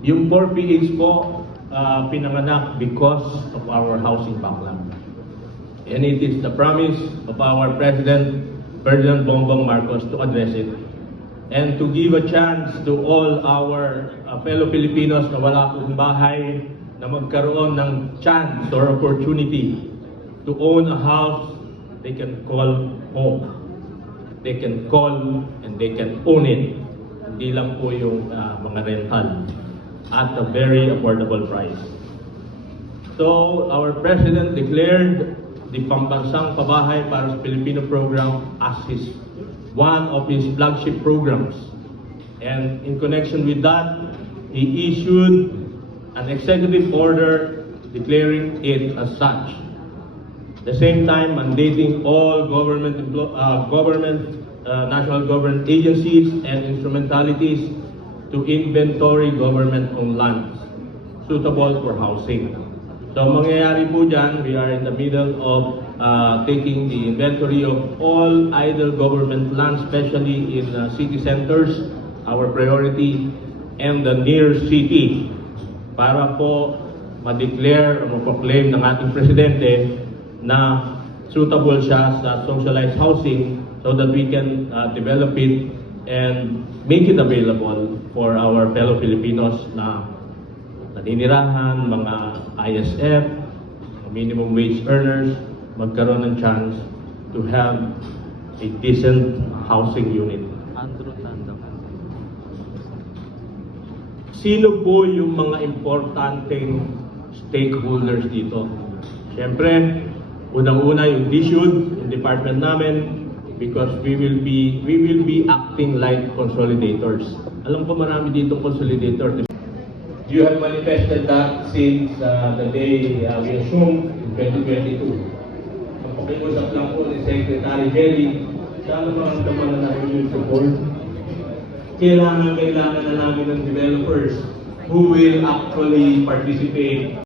Yung 4 PAs po, pinanganak because of our housing backlog. And it is the promise of our President, Ferdinand Bongbong Marcos, to address it. And to give a chance to all our fellow Filipinos na wala pong bahay, na magkaroon ng chance or opportunity to own a house they can call home. They can call and they can own it. Hindi lang po yung mga rental at a very affordable price. So, our President declared the Pambansang Pabahay para sa Pilipino program as one of his flagship programs. And in connection with that, he issued an executive order declaring it as such. At the same time, mandating all national government agencies and instrumentalities to inventory government-owned lands suitable for housing. So mangyayari po dyan, we are in the middle of taking the inventory of all idle government lands, especially in city centers, our priority, and the near city, para po ma-declare o ma-proclaim ng ating Presidente na suitable siya sa socialized housing so that we can develop it and make it available for our fellow Filipinos na naninirahan, mga ISF, minimum wage earners, magkaroon ng chance to have a decent housing unit. Sino po yung mga importanteng stakeholders dito? Siyempre, unang-una yung DSUD, yung department namin, because we will be acting like consolidators. Alam ko marami dito consolidator. You have manifested that since the day we assumed in 2022. Pakiusap lang po ni Secretary Jelly, sana maramdaman na namin yung support. Kailangan na namin ng developers who will actually participate